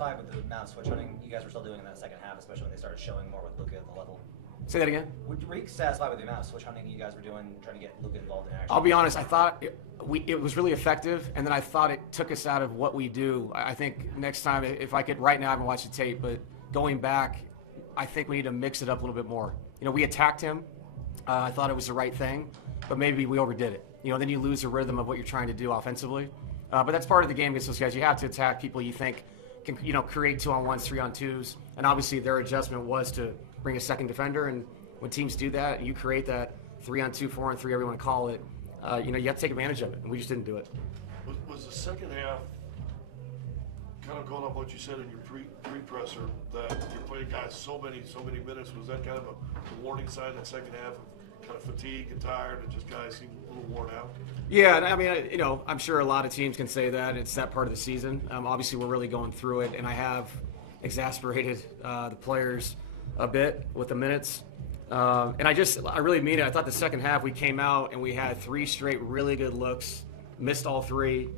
satisfied with the amount of switch hunting you guys were still doing in that second half, especially when they started showing more with Luka at the level? Say that again? Were you satisfied with the amount of switch hunting you guys were doing, trying to get Luka involved in action? I'll be honest, I thought it was really effective, and then I thought it took us out of what we do. I think next time, if I could, right now I haven't watched the tape, but going back, I think we need to mix it up a little bit more. We attacked him. I thought it was the right thing, but maybe we overdid it. Then you lose the rhythm of what you're trying to do offensively. But that's part of the game against those guys. You have to attack people you think can, create 2-on-1s, 3-on-2s, and obviously their adjustment was to bring a second defender. And when teams do that, you create that 3-on-2, 4-on-3, whatever you want to call it. You have to take advantage of it, and we just didn't do it. Was the second half kind of going off what you said in your pre-presser that you're playing guys so many minutes? Was that kind of a warning sign that second half of kind of fatigue and tired and just guys seem a little worn out? Yeah, I mean, I'm sure a lot of teams can say that. It's that part of the season. Obviously, we're really going through it, and I have exasperated the players a bit with the minutes. And I really mean it. I thought the second half we came out and we had 3 straight really good looks, missed all 3.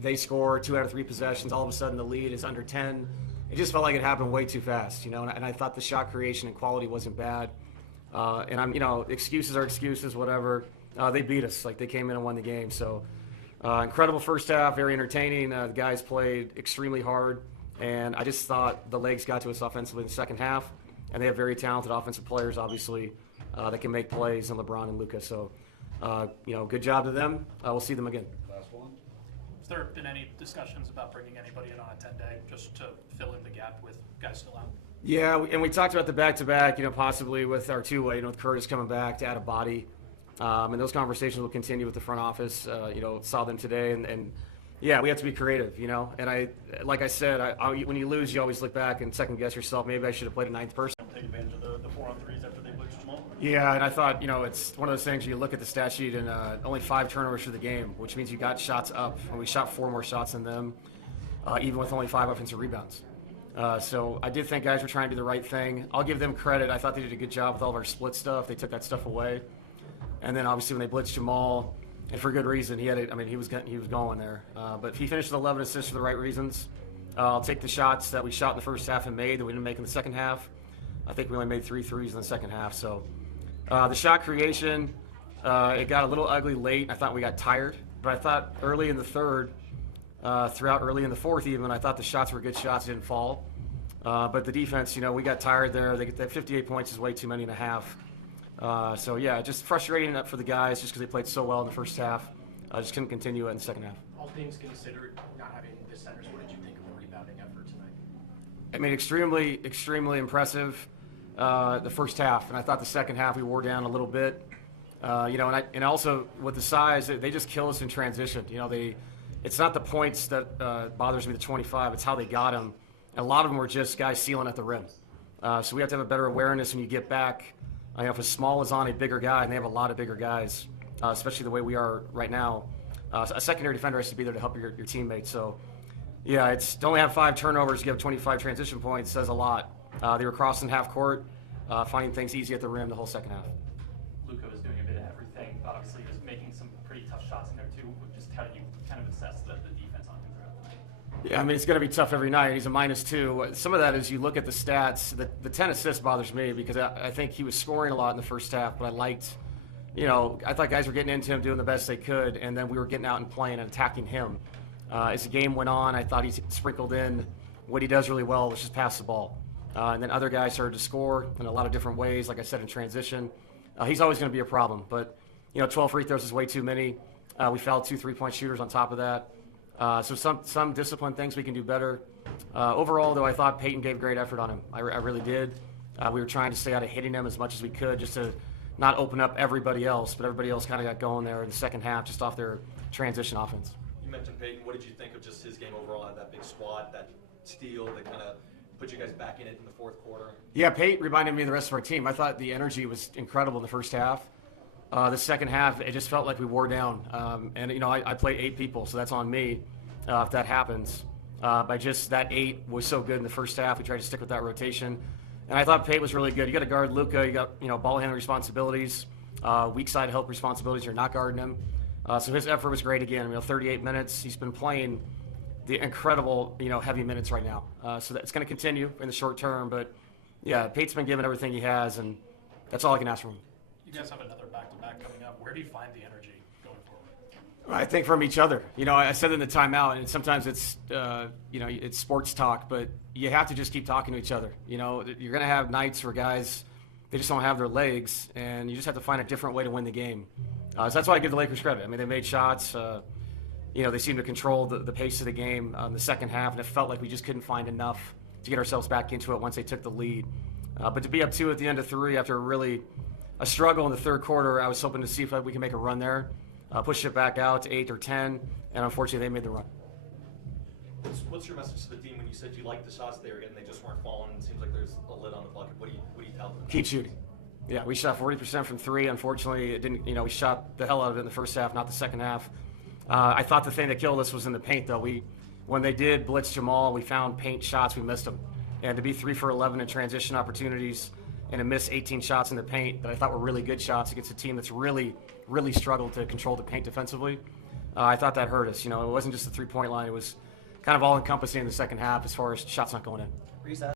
They score 2 out of 3 possessions. All of a sudden the lead is under 10. It just felt like it happened way too fast, and I thought the shot creation and quality wasn't bad. Excuses are excuses, whatever. They beat us. Like, they came in and won the game. So incredible first half, very entertaining. The guys played extremely hard, and I just thought the legs got to us offensively in the second half. And they have very talented offensive players, obviously, that can make plays, and LeBron and Luka. So, good job to them. We'll see them again. Last one. Has there been any discussions about bringing anybody in on a 10-day just to fill in the gap with guys still out? Yeah, and we talked about the back-to-back, possibly with our two-way, with Curtis coming back to add a body. And those conversations will continue with the front office. Saw them today, and yeah, we have to be creative, And like I said, when you lose, you always look back and second-guess yourself. Maybe I should have played a 9th person. Take advantage of the 4-on-3s after they blitzed Jamal. Yeah, and I thought, it's one of those things you look at the stat sheet and only 5 turnovers for the game, which means you got shots up, and we shot 4 more shots than them, even with only 5 offensive rebounds. So I did think guys were trying to do the right thing. I'll give them credit. I thought they did a good job with all of our split stuff. They took that stuff away. And then obviously when they blitzed Jamal, and for good reason, he was going there. But he finished with 11 assists for the right reasons. I'll take the shots that we shot in the first half and made that we didn't make in the second half. I think we only made 3 threes in the second half. So the shot creation, it got a little ugly late. I thought we got tired. But I thought early in the third, throughout early in the fourth even, I thought the shots were good shots, didn't fall. But the defense, we got tired there. That 58 points is way too many and a half. So yeah, just frustrating for the guys just because they played so well in the first half. Just couldn't continue it in the second half. All things considered, not having the centers, what did you think of the rebounding effort tonight? Extremely impressive the first half, and I thought the second half we wore down a little bit. And also with the size, they just kill us in transition. It's not the points that bothers me, the 25. It's how they got them. And a lot of them were just guys sealing at the rim. So we have to have a better awareness when you get back. If a small is on a bigger guy, and they have a lot of bigger guys, especially the way we are right now, a secondary defender has to be there to help your teammates. So, yeah, to only have 5 turnovers, give 25 transition points says a lot. They were crossing half court, finding things easy at the rim the whole second half. Luka was doing a bit of everything. Obviously, he was making some pretty tough shots in there too. Just how do you kind of assess the defense on him throughout the night? Yeah, it's going to be tough every night. He's a -2. Some of that is you look at the stats. The 10 assists bothers me because I think he was scoring a lot in the first half, but I liked, I thought guys were getting into him, doing the best they could, and then we were getting out and playing and attacking him. As the game went on, I thought he sprinkled in what he does really well, which is pass the ball. And then other guys started to score in a lot of different ways, like I said, in transition. He's always going to be a problem, but 12 free throws is way too many. We fouled 2 3-point shooters on top of that. So some discipline things we can do better. Overall, though, I thought Peyton gave great effort on him. I really did. We were trying to stay out of hitting him as much as we could just to not open up everybody else, but everybody else kind of got going there in the second half just off their transition offense. You mentioned Peyton. What did you think of just his game overall? That big squat, that steal, that kind of put you guys back in it in the fourth quarter? Yeah, Peyton reminded me of the rest of our team. I thought the energy was incredible in the first half. The second half, it just felt like we wore down. I played 8 people, so that's on me if that happens. By just that 8 was so good in the first half. We tried to stick with that rotation. And I thought Peyton was really good. You got to guard Luka. You got ball handling responsibilities, weak side help responsibilities. You're not guarding him. So his effort was great again. 38 minutes. He's been playing the incredible, heavy minutes right now. So that's going to continue in the short term. But, yeah, Pate's been given everything he has, and that's all I can ask from him. You guys have another back-to-back coming up. Where do you find the energy going forward? I think from each other. I said it in the timeout, and sometimes it's, it's sports talk, but you have to just keep talking to each other. You're going to have nights where guys, they just don't have their legs, and you just have to find a different way to win the game. So that's why I give the Lakers credit. I mean, they made shots. They seemed to control the pace of the game in the second half, and it felt like we just couldn't find enough to get ourselves back into it once they took the lead. But to be up 2 at the end of 3 after a struggle in the third quarter, I was hoping to see if we can make a run there, push it back out to 8 or 10, and unfortunately they made the run. What's your message to the team when you said you liked the shots they were getting, they just weren't falling? It seems like there's a lid on the bucket. What do you tell them? Keep shooting. Yeah, we shot 40% from 3. Unfortunately, it didn't. We shot the hell out of it in the first half, not the second half. I thought the thing that killed us was in the paint, though. When they did blitz Jamal, we found paint shots, we missed them. And to be 3 for 11 in transition opportunities and to miss 18 shots in the paint that I thought were really good shots against a team that's really, really struggled to control the paint defensively, I thought that hurt us. It wasn't just the 3-point line. It was kind of all-encompassing in the second half as far as shots not going in. Reese,